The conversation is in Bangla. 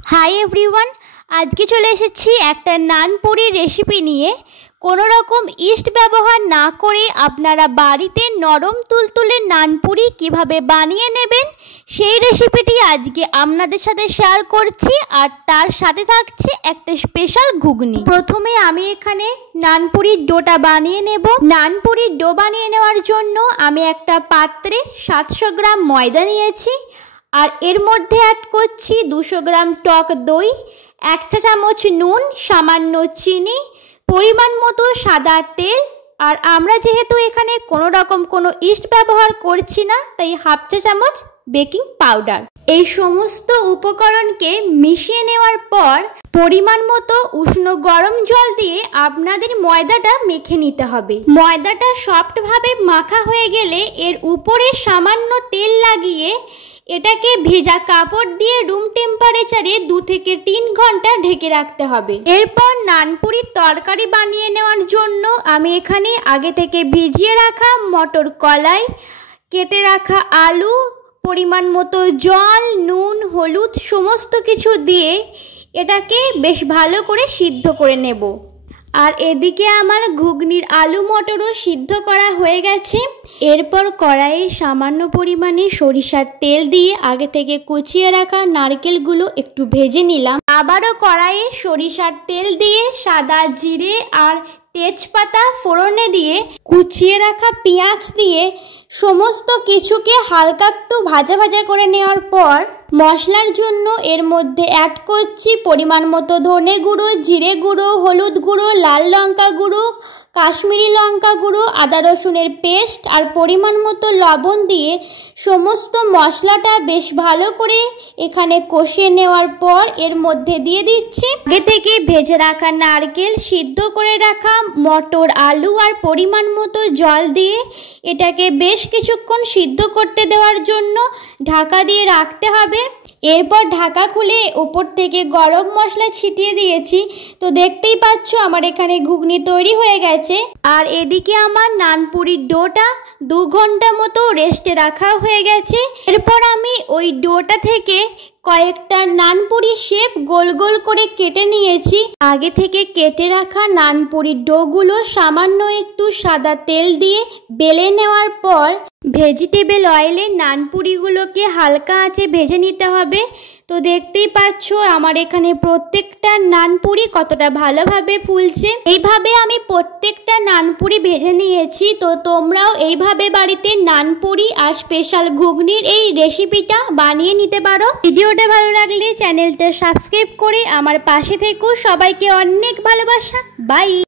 হাই এভরিওয়ান, আজকে চলে এসেছি একটা নান পুরির রেসিপি নিয়ে। কোনো রকম ইস্ট ব্যবহার না করে আপনারা বাড়িতে নরম তুলতুলে নান পুরি কীভাবে বানিয়ে নেবেন সেই রেসিপিটি আজকে আপনাদের সাথে শেয়ার করছি। আর তার সাথে থাকছে একটা স্পেশাল ঘুগনি। প্রথমে আমি এখানে নান পুরির ডোটা বানিয়ে নেব। নান পুরির ডো বানিয়ে নেওয়ার জন্য আমি একটা পাত্রে 700 গ্রাম ময়দা নিয়েছি, আর এর মধ্যে অ্যাড করছি 200 গ্রাম টক দই, 1 চা চামচ নুন, সামান্য চিনি, পরিমাণ মতো সাদা তেল। আর আমরা যেহেতু এখানে কোনো ইস্ট ব্যবহার করছি না, তাই 1/2 চা চামচ বেকিং পাউডার। এই সমস্ত উপকরণকে মিশিয়ে নেওয়ার পর পরিমাণ মতো উষ্ণ গরম জল দিয়ে আপনাদের ময়দাটা মেখে নিতে হবে। ময়দাটা সফটভাবে মাখা হয়ে গেলে এর উপরে সামান্য তেল লাগিয়ে এটাকে ভেজা কাপড় দিয়ে রুম টেম্পারেচারে 2 থেকে 3 ঘন্টা ঢেকে রাখতে হবে। এরপর নানপুরির তরকারি বানিয়ে নেওয়ার জন্য আমি এখানে আগে থেকে ভিজিয়ে রাখা মটর কলাই, কেটে রাখা আলু, পরিমাণ মতো জল, নুন, হলুদ সমস্ত কিছু দিয়ে এটাকে বেশ ভালো করে সিদ্ধ করে নেব। আর এদিকে আমার ঘুগনির আলু মটরও সিদ্ধ করা হয়ে গেছে। এরপর কড়াইয়ে সামান্য পরিমাণে সরিষার তেল দিয়ে আগে থেকে কুচিয়ে রাখা নারকেলগুলো একটু ভেজে নিলাম। আবারও কড়াইয়ে সরিষার তেল দিয়ে সাদা জিরে আর তেজপাতা ফোড়নে দিয়ে কুচিয়ে রাখা পেঁয়াজ দিয়ে সমস্ত কিছুকে হালকা একটু ভাজা ভাজা করে নেওয়ার পর মশলার জন্য এর মধ্যে অ্যাড করছি পরিমাণ মতো ধনে গুঁড়ো, জিরে গুঁড়ো, হলুদ গুঁড়ো, লাল লঙ্কা গুঁড়ো, কাশ্মীরি লঙ্কা গুঁড়ো, আদা রসুনের পেস্ট আর পরিমাণ মতো লবণ দিয়ে সমস্ত মশলাটা বেশ ভালো করে এখানে কষিয়ে নেওয়ার পর এর মধ্যে দিয়ে দিচ্ছি আগে থেকে ভেজে রাখা নারকেল, সিদ্ধ করে রাখা মটর, আলু আর পরিমাণ মতো জল দিয়ে এটাকে বেশ কিছুক্ষণ সিদ্ধ করতে দেওয়ার জন্য ঢাকা দিয়ে রাখতে হবে। এরপর ঢাকা খুলে ওপর থেকে গরম মশলা ছিটিয়ে দিয়েছি। তো দেখতেই পাচ্ছ আমার এখানে ঘুগনি তৈরি হয়ে গেছে। আর এদিকে আমার নানপুরির ডোটা 2 ঘন্টা মতো রেস্টে রাখা হয়ে গেছে। এরপর আমি ওই ডোটা থেকে কয়েকটা নানপুরির শেপ গোল গোল করে কেটে নিয়েছি। আগে থেকে কেটে রাখা নানপুরির ডোগুলো সামান্য একটু সাদা তেল দিয়ে বেলে নেওয়ার পর ভেজিটেবল অয়েলে নানপুরিগুলোকে হালকা আঁচে ভেজে নিতে হবে। তো দেখতেই পাচ্ছ আমার এখানে প্রত্যেকটা নানপুরি কতটা ভালোভাবে ফুলছে। এইভাবে আমি প্রত্যেকটা নানপুরি ভেজে নিয়েছি। তো তোমরাও এইভাবে বাড়িতে নানপুরি আর স্পেশাল ঘুগনির এই রেসিপিটা বানিয়ে নিতে পারো। ভিডিওটা ভালো লাগলে চ্যানেলটা সাবস্ক্রাইব করে আমার পাশে থেকো। সবাইকে অনেক ভালোবাসা। বাই।